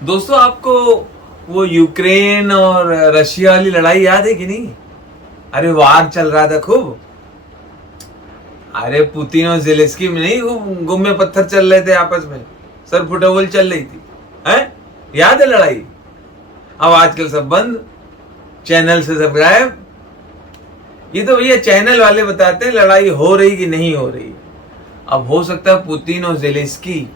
दोस्तों, आपको वो यूक्रेन और रशिया वाली लड़ाई याद है कि नहीं? अरे वार चल रहा था खूब। अरे पुतिन और जेलेंस्की में नहीं, गुम में पत्थर चल रहे थे आपस में, सर फुटबॉल चल रही थी। हैं? याद है लड़ाई? अब आजकल सब बंद, चैनल से सब गायब। ये तो भैया चैनल वाले बताते हैं लड़ाई हो रही कि नहीं हो रही। अब हो सकता है पुतिन और जेलेंस्की,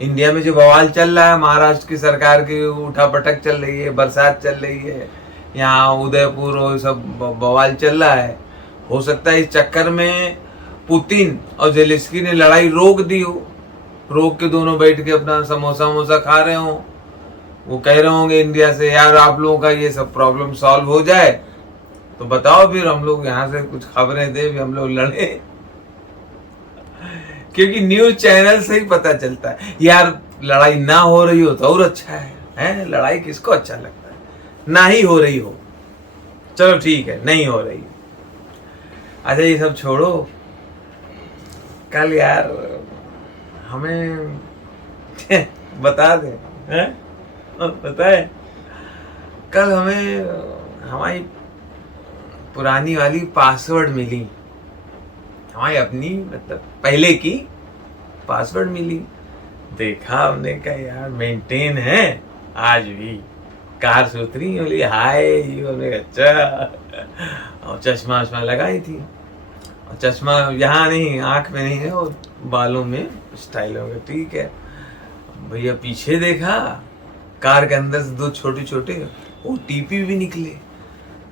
इंडिया में जो बवाल चल रहा है, महाराष्ट्र की सरकार की उठापटक चल रही है, बरसात चल रही है, यहाँ उदयपुर और सब बवाल चल रहा है, हो सकता है इस चक्कर में पुतिन और जेलेंस्की ने लड़ाई रोक दी हो। रोक के दोनों बैठ के अपना समोसा वमोसा खा रहे हो। वो कह रहे होंगे इंडिया से, यार आप लोगों का ये सब प्रॉब्लम सॉल्व हो जाए तो बताओ, फिर हम लोग यहाँ से कुछ खबरें दे, हम लोग लड़े। क्योंकि न्यूज चैनल से ही पता चलता है। यार लड़ाई ना हो रही हो तो और अच्छा है? लड़ाई किसको अच्छा लगता है? ना ही हो रही हो, चलो ठीक है, नहीं हो रही। अच्छा ये सब छोड़ो, कल यार हमें बता दे, हैं? बताए कल हमें हमारी पुरानी वाली पासवर्ड मिली, हमारी अपनी मतलब पहले की पासवर्ड मिली। देखा, हमने कहा यार मेंटेन है आज भी। कार से उतरी, बोली हाय, बोले अच्छा। और चश्मा वश्मा लगाई थी, और चश्मा यहाँ नहीं, आंख में नहीं है, और बालों में स्टाइल हो गया, ठीक है भैया। पीछे देखा, कार के अंदर से दो छोटे छोटे OTP भी निकले।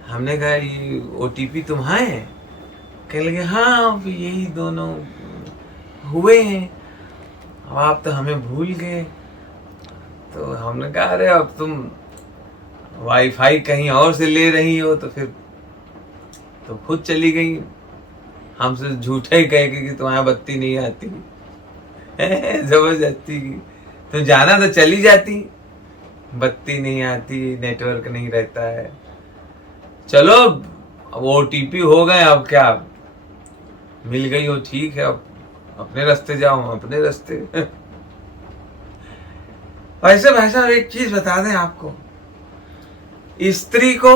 हमने कहा ये OTP तुम्हारे हैं? कहने लगे हाँ, यही दोनों हुए हैं, अब आप तो हमें भूल गए। तो हमने कहा अरे अब तुम वाईफाई कहीं और से ले रही हो तो फिर तो खुद चली गई, हमसे झूठे ही कह के कि तुम्हारी बत्ती नहीं आती, जबरदस्ती की। तुम जाना तो चली जाती, बत्ती नहीं आती, नेटवर्क नहीं रहता है। चलो अब OTP हो गए, अब क्या, मिल गई हो ठीक है, अब अपने रास्ते जाओ, अपने रास्ते। वैसे भाई साहब एक चीज बता दें आपको, स्त्री को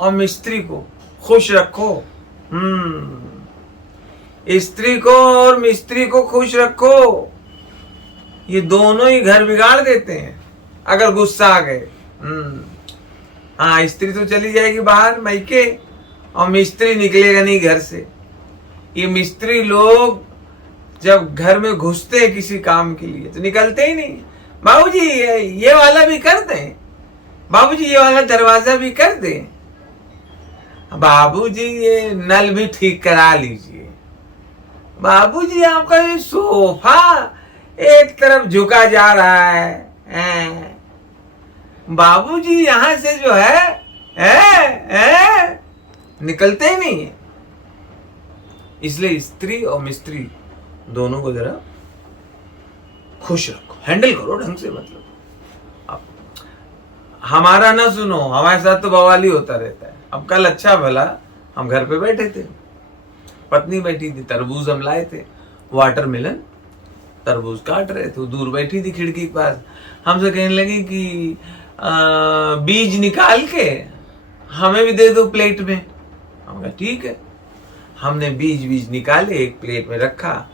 और मिस्त्री को खुश रखो। स्त्री को और मिस्त्री को खुश रखो, ये दोनों ही घर बिगाड़ देते हैं अगर गुस्सा आ गए। हाँ, स्त्री तो चली जाएगी बाहर मायके, और मिस्त्री निकलेगा नहीं घर से। ये मिस्त्री लोग जब घर में घुसते हैं किसी काम के लिए तो निकलते ही नहीं। बाबूजी ये वाला भी कर दें, बाबूजी ये वाला दरवाजा भी कर दें, बाबूजी ये नल भी ठीक करा लीजिए, बाबूजी आपका ये सोफा एक तरफ झुका जा रहा है, बाबूजी यहां से जो है निकलते ही नहीं है। इसलिए स्त्री और मिस्त्री दोनों को जरा खुश रखो, हैंडल करो ढंग से। मतलब अब हमारा ना सुनो, हमारे साथ तो बवाल ही होता रहता है। अब कल अच्छा भला हम घर पे बैठे थे, पत्नी बैठी थी, तरबूज हम लाए थे, वाटरमेलन तरबूज काट रहे थे, दूर बैठी थी खिड़की के पास, हमसे कहने लगी कि बीज निकाल के हमें भी दे दो प्लेट में। हम कहा ठीक है, हमने बीज निकाले, एक प्लेट में रखा,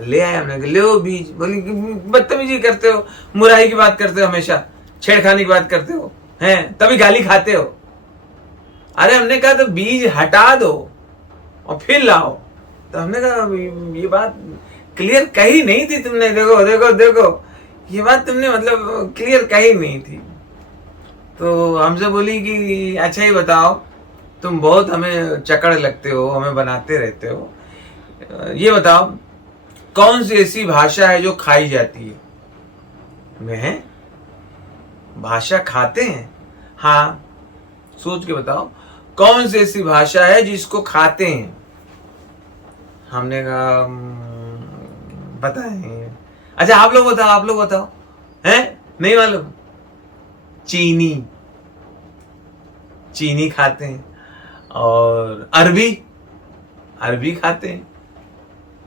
ले आए। हमने कहा ले ओ बीज। बोली बदतमीजी करते हो, मुराई की बात करते हो, हमेशा छेड़खानी की बात करते हो, हैं तभी गाली खाते हो। अरे हमने कहा तो बीज हटा दो और फिर लाओ। तो हमने कहा ये बात क्लियर कही नहीं थी तुमने, देखो देखो देखो, ये बात तुमने मतलब क्लियर कही नहीं थी। तो हमसे बोली कि अच्छा ही बताओ, तुम बहुत हमें चकड़ लगते हो, हमें बनाते रहते हो, ये बताओ कौन सी ऐसी भाषा है जो खाई जाती है? मैं भाषा खाते हैं? हाँ, सोच के बताओ कौन सी ऐसी भाषा है जिसको खाते हैं? हमने कहा पता नहीं। अच्छा आप लोग बताओ, आप लोग बताओ, हैं नहीं मालूम? चीनी, चीनी खाते हैं। और अरबी, अरबी खाते हैं।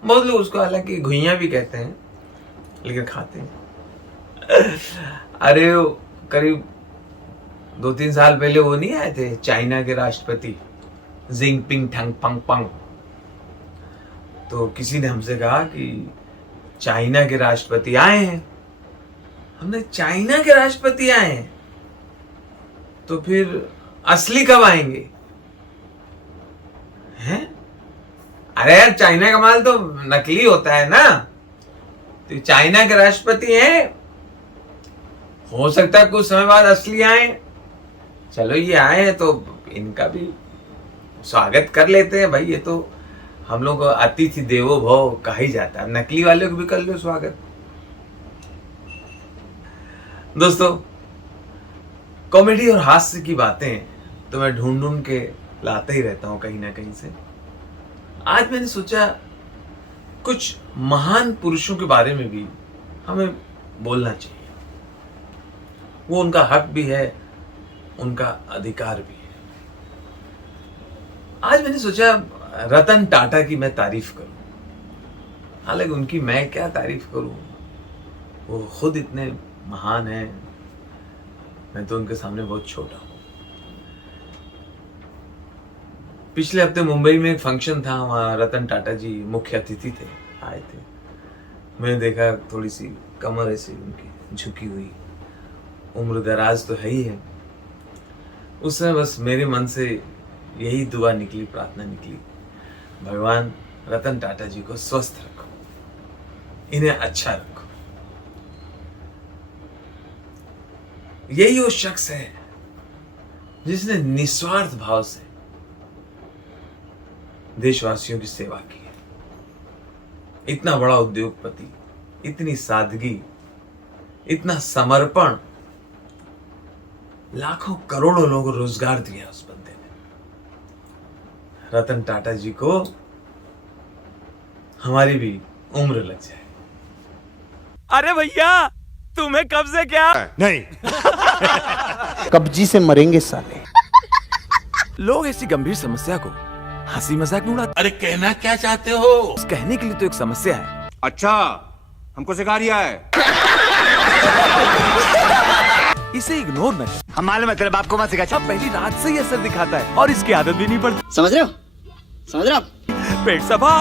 बहुत लोग उसको हालांकि घुइयां भी कहते हैं, लेकिन खाते हैं। अरे वो करीब 2-3 साल पहले वो नहीं आए थे चाइना के राष्ट्रपति जिनपिंग ठंग पंग पंग। तो किसी ने हमसे कहा कि चाइना के राष्ट्रपति आए हैं। हमने चाइना के राष्ट्रपति आए हैं तो फिर असली कब आएंगे हैं? अरे यार चाइना का माल तो नकली होता है ना। तो चाइना के राष्ट्रपति हैं, हो सकता है कुछ समय बाद असली आए। चलो ये आए हैं तो इनका भी स्वागत कर लेते हैं भाई। ये तो हम लोग अतिथि देवो भव कहा ही जाता है, नकली वाले को भी कर लो स्वागत। दोस्तों कॉमेडी और हास्य की बातें तो मैं ढूंढ ढूंढ के लाता ही रहता हूं कहीं ना कहीं से। आज मैंने सोचा कुछ महान पुरुषों के बारे में भी हमें बोलना चाहिए। वो उनका हक भी है, उनका अधिकार भी है। आज मैंने सोचा रतन टाटा की मैं तारीफ करूं। हालांकि उनकी मैं क्या तारीफ करूं, वो खुद इतने महान हैं, मैं तो उनके सामने बहुत छोटा हूं। पिछले हफ्ते मुंबई में एक फंक्शन था, वहां रतन टाटा जी मुख्य अतिथि थे, आए थे। मैंने देखा थोड़ी सी कमर ऐसी उनकी झुकी हुई, उम्र दराज तो है ही है। उस समय बस मेरे मन से यही दुआ निकली, प्रार्थना निकली, भगवान रतन टाटा जी को स्वस्थ रखो, इन्हें अच्छा रखो। यही वो शख्स है जिसने निस्वार्थ भाव से देशवासियों की सेवा की है। इतना बड़ा उद्योगपति, इतनी सादगी, इतना समर्पण, लाखों करोड़ों लोगों को रोजगार दिया उस बंदे ने। रतन टाटा जी को हमारी भी उम्र लग जाए। अरे भैया तुम्हें कब्जे क्या नहीं कब्जी से मरेंगे साले। लोग ऐसी गंभीर समस्या को हंसी मजाक में उड़ाते। अरे कहना क्या चाहते हो? उस कहने के लिए तो एक समस्या है। अच्छा हमको सिखा रिया है। इसे इग्नोर न कर। हम मालूम है तेरे बाप को मत सिखा। अब पहली रात से ही असर दिखाता है और इसकी आदत भी नहीं पड़ती। समझ रहे हो? समझ रहे हो? पेट सफा,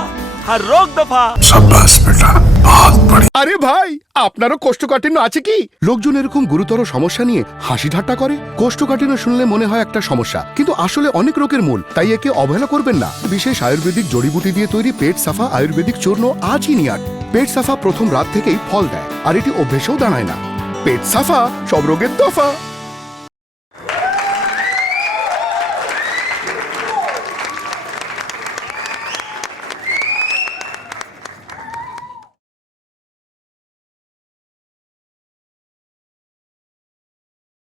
हर रोग दफा। সাব্বাস বেটা বহুত বড়ি। আরে ভাই আপনারও কোষ্ঠকাঠিন্য আছে কি? লোকজন এরকম গুরুতর সমস্যা নিয়ে হাসি ঠাট্টা করে। কোষ্ঠকাঠিন্য শুনলে মনে হয় একটা সমস্যা, কিন্তু আসলে অনেক রোগের মূল, তাই একে অবহেলা করবেন না। বিশেষ আয়ুর্বেদিক জড়িবুটি দিয়ে তৈরি পেট সাফা আয়ুর্বেদিক চূর্ণ আজই নিয়ে আন। পেট সাফা প্রথম রাত থেকেই ফল দেয় আর এটি অভ্যেসেও দাঁড়ায় না। পেট সাফা সব রোগের দফা।